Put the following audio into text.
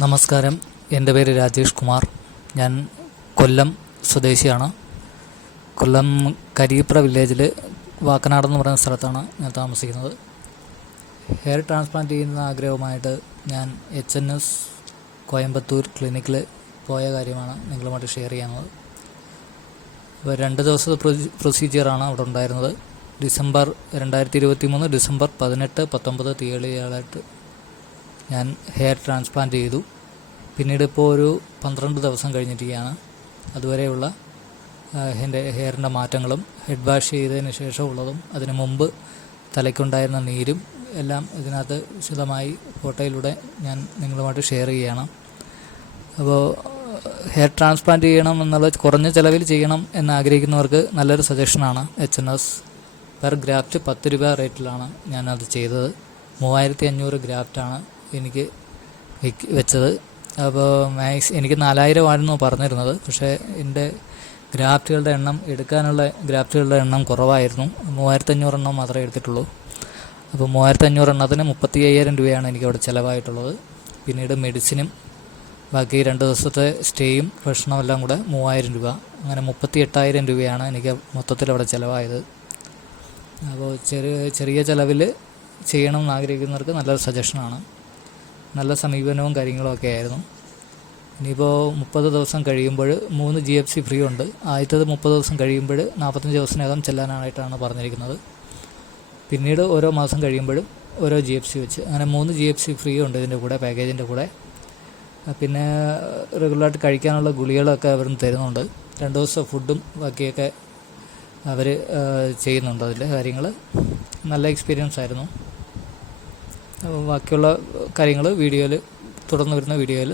നമസ്കാരം. എന്റെ പേര് രാജേഷ് കുമാർ. ഞാൻ കൊല്ലം സ്വദേശിയാണ്. കൊല്ലം കരീപ്ര വില്ലേജിൽ വാക്കനാടെന്ന് പറയുന്ന സ്ഥലത്താണ് ഞാൻ താമസിക്കുന്നത്. ഹെയർ ട്രാൻസ്പ്ലാന്റ് ചെയ്യുന്ന ആഗ്രഹവുമായിട്ട് ഞാൻ എച്ച് എൻ എസ് കോയമ്പത്തൂർ ക്ലിനിക്കിൽ പോയ കാര്യമാണ് നിങ്ങളുമായിട്ട് ഷെയർ ചെയ്യുന്നത് അപ്പോൾ രണ്ട് ദിവസത്തെ പ്രൊസീ പ്രൊസീജിയറാണ് അവിടെ ഉണ്ടായിരുന്നത്. ഡിസംബർ രണ്ടായിരത്തി ഇരുപത്തി മൂന്ന് ഡിസംബർ പതിനെട്ട് പത്തൊമ്പത് തീയതികളായിട്ട് ഞാൻ ഹെയർ ട്രാൻസ്പ്ലാന്റ് ചെയ്തു. പിന്നീട് ഇപ്പോൾ ഒരു പന്ത്രണ്ട് ദിവസം കഴിഞ്ഞിരിക്കുകയാണ്. അതുവരെയുള്ള എന്റെ ഹെയറിന്റെ മാറ്റങ്ങളും ഹെഡ് വാഷ് ചെയ്തതിന് ശേഷമുള്ളതും അതിന് മുമ്പ് തലയ്ക്കുണ്ടായിരുന്ന നീരും എല്ലാം ഇതിനകത്ത് വിശദമായി ഫോട്ടോയിലൂടെ ഞാൻ നിങ്ങളുമായിട്ട് ഷെയർ ചെയ്യുകയാണ്. അപ്പോൾ ഹെയർ ട്രാൻസ്പ്ലാന്റ് ചെയ്യണം എന്നുള്ള കുറഞ്ഞ ചിലവിൽ ചെയ്യണം എന്ന് ആഗ്രഹിക്കുന്നവർക്ക് നല്ലൊരു സജഷനാണ് H N S per graft പത്ത് രൂപ റേറ്റിലാണ് ഞാനത് ചെയ്തത്. മൂവായിരത്തി അഞ്ഞൂറ് ഗ്രാഫ്റ്റാണ് എനിക്ക് വെച്ചത്. അപ്പോൾ മാക്സ് എനിക്ക് നാലായിരം ആയിരുന്നു പറഞ്ഞിരുന്നത്. പക്ഷേ എന്റെ ഗ്രാഫ്റ്റുകളുടെ എണ്ണം എടുക്കാനുള്ള ഗ്രാഫ്റ്റുകളുടെ എണ്ണം കുറവായിരുന്നു. മൂവായിരത്തഞ്ഞൂറ് എണ്ണം മാത്രമേ എടുത്തിട്ടുള്ളൂ. അപ്പോൾ മൂവായിരത്തഞ്ഞൂറ് എണ്ണത്തിന് മുപ്പത്തി അയ്യായിരം രൂപയാണ് എനിക്ക് അവിടെ ചിലവായിട്ടുള്ളത്. പിന്നീട് മെഡിസിനും ബാക്കി രണ്ട് ദിവസത്തെ സ്റ്റേയും ഭക്ഷണവും എല്ലാം കൂടെ മൂവായിരം രൂപ. അങ്ങനെ മുപ്പത്തി എട്ടായിരം രൂപയാണ് എനിക്ക് മൊത്തത്തിൽ അവിടെ ചിലവായത്. അപ്പോൾ ചെറിയ ചെറിയ ചിലവിൽ ചെയ്യണം എന്ന് ആഗ്രഹിക്കുന്നവർക്ക് നല്ലൊരു സജഷനാണ്. നല്ല സമീപനവും കാര്യങ്ങളും ഒക്കെ ആയിരുന്നു. ഇനിയിപ്പോൾ മുപ്പത് ദിവസം കഴിയുമ്പോൾ മൂന്ന് ജി എഫ് സി ഫ്രീ ഉണ്ട്. ആദ്യത്തേത് മുപ്പത് ദിവസം കഴിയുമ്പോൾ നാൽപ്പത്തഞ്ച് ദിവസത്തിനകം ചെല്ലാനായിട്ടാണ് പറഞ്ഞിരിക്കുന്നത്. പിന്നീട് ഓരോ മാസം കഴിയുമ്പോഴും ഓരോ ജി എഫ് സി വെച്ച്. അങ്ങനെ മൂന്ന് ജി എഫ് സി ഫ്രീ ഉണ്ട് ഇതിന്റെ കൂടെ പാക്കേജിന്റെ കൂടെ. പിന്നെ റെഗുലറായിട്ട് കഴിക്കാനുള്ള ഗുളികളൊക്കെ അവർ തരുന്നുണ്ട്. രണ്ട് ദിവസം ഫുഡും ബാക്കിയൊക്കെ അവർ ചെയ്യുന്നുണ്ട് അതിൽ കാര്യങ്ങൾ. നല്ല എക്സ്പീരിയൻസ് ആയിരുന്നു. ബാക്കിയുള്ള കാര്യങ്ങൾ വീഡിയോയിൽ തുടർന്ന് വരുന്ന വീഡിയോയിൽ